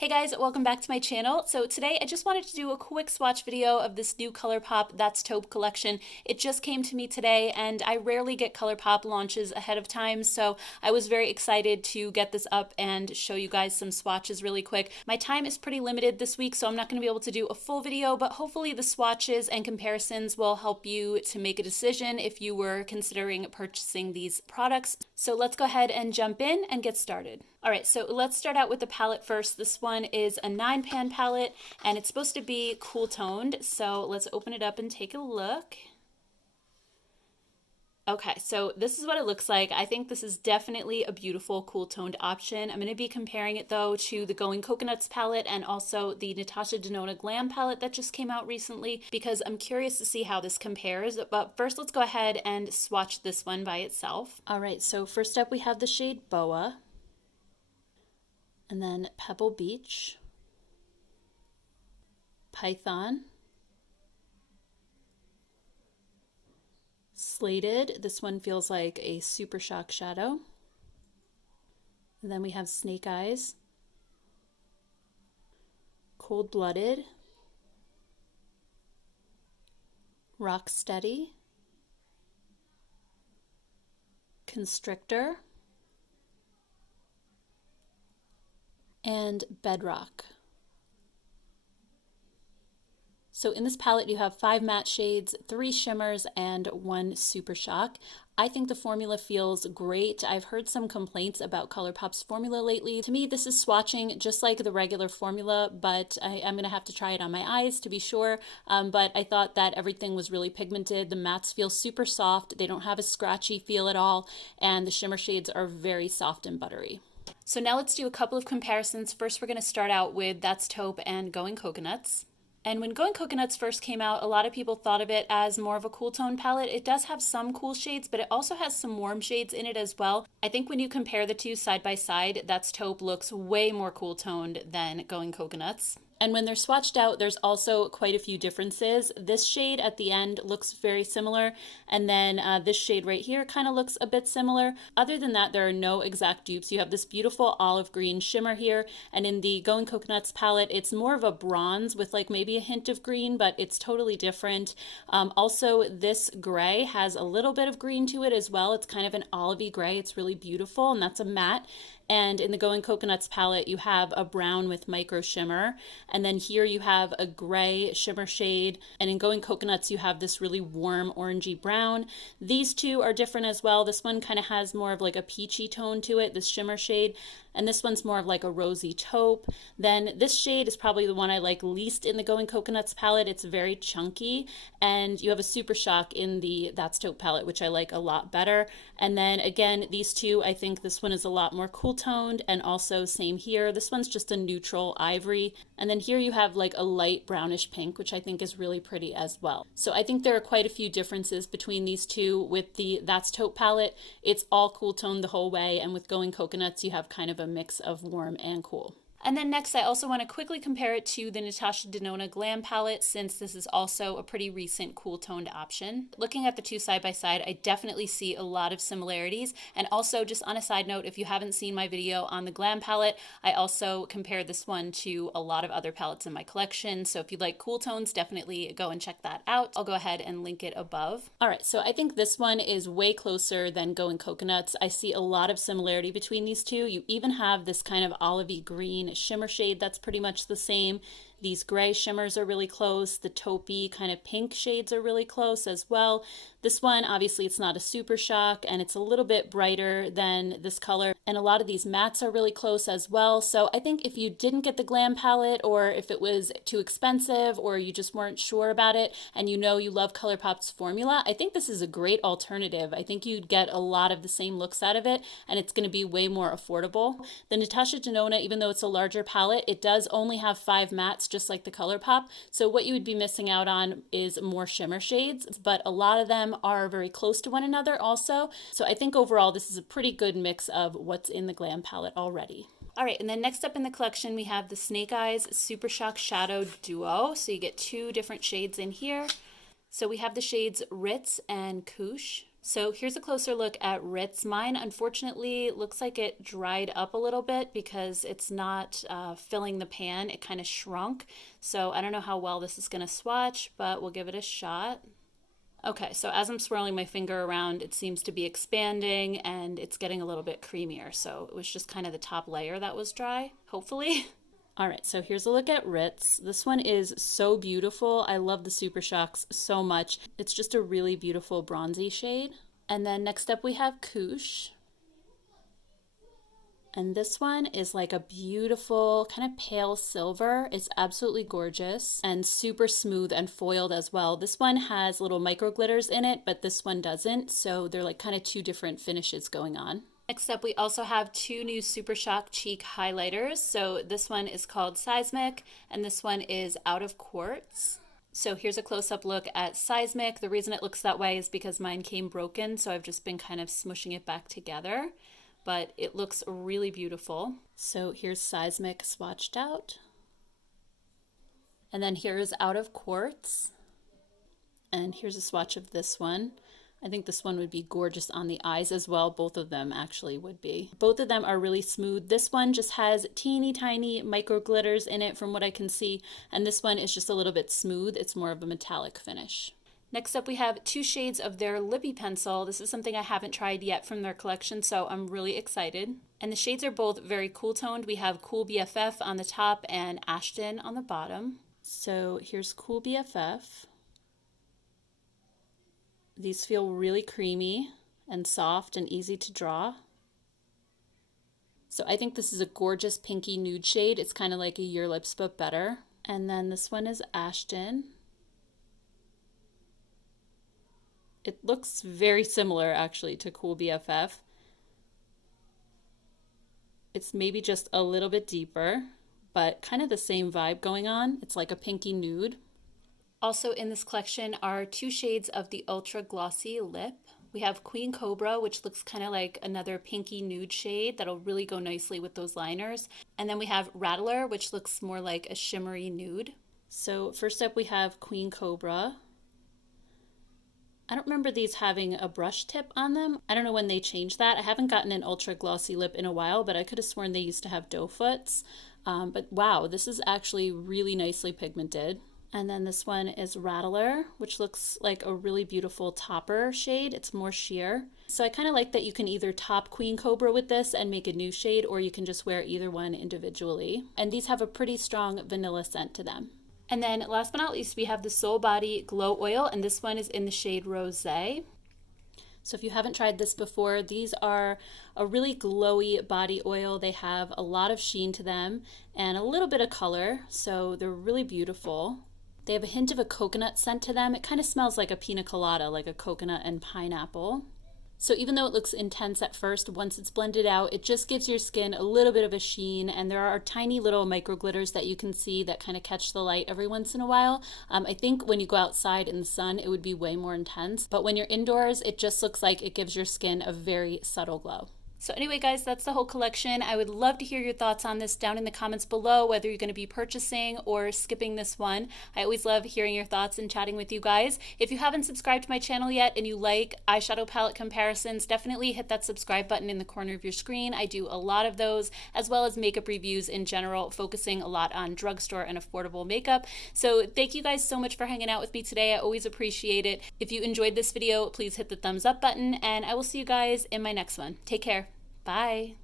Hey guys, welcome back to my channel. So today I just wanted to do a quick swatch video of this new Colourpop That's Taupe collection. It just came to me today and I rarely get Colourpop launches ahead of time, so I was very excited to get this up and show you guys some swatches really quick. My time is pretty limited this week, so I'm not going to be able to do a full video, but hopefully the swatches and comparisons will help you to make a decision if you were considering purchasing these products. So let's go ahead and jump in and get started. All right, so let's start out with the palette first. This one is a 9-pan palette and it's supposed to be cool toned. So let's open it up and take a look. Okay, so this is what it looks like. I think this is definitely a beautiful cool toned option. I'm going to be comparing it though to the Going Coconuts palette and also the Natasha Denona Glam palette that just came out recently because I'm curious to see how this compares. But first let's go ahead and swatch this one by itself. All right, so first up we have the shade Boa. And then Pebble Beach, Python, Slated. This one feels like a Super Shock shadow. And then we have Snake Eyes, Cold Blooded, Rocksteady, Constrictor, and Bedrock. So in this palette you have 5 matte shades, 3 shimmers, and 1 Super Shock. I think the formula feels great. I've heard some complaints about Colourpop's formula lately. To me, this is swatching just like the regular formula, but I'm going to have to try it on my eyes to be sure. But I thought that everything was really pigmented. The mattes feel super soft. They don't have a scratchy feel at all, and the shimmer shades are very soft and buttery. So now let's do a couple of comparisons. First, we're going to start out with That's Taupe and Going Coconuts. And when Going Coconuts first came out, a lot of people thought of it as more of a cool tone palette. It does have some cool shades, but it also has some warm shades in it as well. I think when you compare the two side by side, That's Taupe looks way more cool toned than Going Coconuts. And when they're swatched out, there's also quite a few differences. This shade at the end looks very similar, and then this shade right here kind of looks a bit similar. Other than that, there are no exact dupes. You have this beautiful olive green shimmer here, and in the Going Coconuts palette, it's more of a bronze with like maybe a hint of green, but it's totally different. Also, this gray has a little bit of green to it as well. It's kind of an olivey gray. It's really beautiful, and that's a matte. And in the Going Coconuts palette, you have a brown with micro shimmer. And then here you have a gray shimmer shade. And in Going Coconuts, you have this really warm orangey brown. These two are different as well. This one kind of has more of like a peachy tone to it, this shimmer shade. And this one's more of like a rosy taupe. Then this shade is probably the one I like least in the Going Coconuts palette. It's very chunky. And you have a Super Shock in the That's Taupe palette, which I like a lot better. And then again, these two, I think this one is a lot more cool toned, and also same here. This one's just a neutral ivory. And then here you have like a light brownish pink, which I think is really pretty as well. So I think there are quite a few differences between these two. With the That's Taupe palette, it's all cool toned the whole way, and with Going Coconuts, you have kind of a mix of warm and cool. And then next, I also want to quickly compare it to the Natasha Denona Glam palette, since this is also a pretty recent cool toned option. Looking at the two side by side, I definitely see a lot of similarities. And also, just on a side note, if you haven't seen my video on the Glam palette, I also compared this one to a lot of other palettes in my collection. So if you like cool tones, definitely go and check that out. I'll go ahead and link it above. All right, so I think this one is way closer than Going Coconuts. I see a lot of similarity between these two. You even have this kind of olivey green shimmer shade that's pretty much the same. These gray shimmers are really close. The taupey kind of pink shades are really close as well. This one, obviously it's not a Super Shock, and it's a little bit brighter than this color. And a lot of these mattes are really close as well. So I think if you didn't get the Glam palette, or if it was too expensive, or you just weren't sure about it, and you know you love Colourpop's formula, I think this is a great alternative. I think you'd get a lot of the same looks out of it, and it's going to be way more affordable. The Natasha Denona, even though it's a larger palette, it does only have 5 mattes, just like the Colourpop. So what you would be missing out on is more shimmer shades, but a lot of them are very close to one another also. So I think overall this is a pretty good mix of what's in the Glam palette already. All right, and then next up in the collection, we have the Snake Eyes Super Shock Shadow Duo. So you get 2 different shades in here. So we have the shades Ritz and Couche. So here's a closer look at Ritz. Mine, unfortunately, looks like it dried up a little bit because it's not filling the pan. It kind of shrunk. So I don't know how well this is going to swatch, but we'll give it a shot. Okay, so as I'm swirling my finger around, it seems to be expanding and it's getting a little bit creamier. So it was just kind of the top layer that was dry, hopefully. All right, so here's a look at Ritz. This one is so beautiful. I love the Super Shocks so much. It's just a really beautiful bronzy shade. And then next up we have Koosh. And this one is like a beautiful kind of pale silver. It's absolutely gorgeous and super smooth and foiled as well. This one has little micro glitters in it, but this one doesn't. So they're like kind of two different finishes going on. Next up, we also have two new Super Shock cheek highlighters. So this one is called Seismic and this one is Out of Quartz. So here's a close-up look at Seismic. The reason it looks that way is because mine came broken, so I've just been kind of smushing it back together. But it looks really beautiful. So here's Seismic swatched out. And then here's Out of Quartz. And here's a swatch of this one. I think this one would be gorgeous on the eyes as well. Both of them actually would be. Both of them are really smooth. This one just has teeny tiny micro glitters in it from what I can see. And this one is just a little bit smooth. It's more of a metallic finish. Next up, we have two shades of their Lippy Pencil. This is something I haven't tried yet from their collection, so I'm really excited. And the shades are both very cool toned. We have Cool BFF on the top and Ashton on the bottom. So here's Cool BFF. These feel really creamy and soft and easy to draw. So I think this is a gorgeous pinky nude shade. It's kind of like a Your Lips but better. And then this one is Ashton. It looks very similar actually to Cool BFF. It's maybe just a little bit deeper, but kind of the same vibe going on. It's like a pinky nude. Also in this collection are two shades of the Ultra Glossy Lip. We have Queen Cobra, which looks kind of like another pinky nude shade that'll really go nicely with those liners. And then we have Rattler, which looks more like a shimmery nude. So first up we have Queen Cobra. I don't remember these having a brush tip on them. I don't know when they changed that. I haven't gotten an ultra glossy lip in a while, but I could have sworn they used to have doe foots. But wow, this is actually really nicely pigmented. And then this one is Rattler, which looks like a really beautiful topper shade. It's more sheer. So I kind of like that you can either top Queen Cobra with this and make a new shade, or you can just wear either one individually. And these have a pretty strong vanilla scent to them. And then last but not least, we have the Soul Body Glow Oil, and this one is in the shade Rosé. So if you haven't tried this before, these are a really glowy body oil. They have a lot of sheen to them and a little bit of color, so they're really beautiful. They have a hint of a coconut scent to them. It kind of smells like a pina colada, like a coconut and pineapple. So even though it looks intense at first, once it's blended out, it just gives your skin a little bit of a sheen, and there are tiny little micro glitters that you can see that kind of catch the light every once in a while. I think when you go outside in the sun, it would be way more intense, but when you're indoors, it just looks like it gives your skin a very subtle glow. So anyway, guys, that's the whole collection. I would love to hear your thoughts on this down in the comments below, whether you're going to be purchasing or skipping this one. I always love hearing your thoughts and chatting with you guys. If you haven't subscribed to my channel yet and you like eyeshadow palette comparisons, definitely hit that subscribe button in the corner of your screen. I do a lot of those, as well as makeup reviews in general, focusing a lot on drugstore and affordable makeup. So thank you guys so much for hanging out with me today. I always appreciate it. If you enjoyed this video, please hit the thumbs up button, and I will see you guys in my next one. Take care. Bye.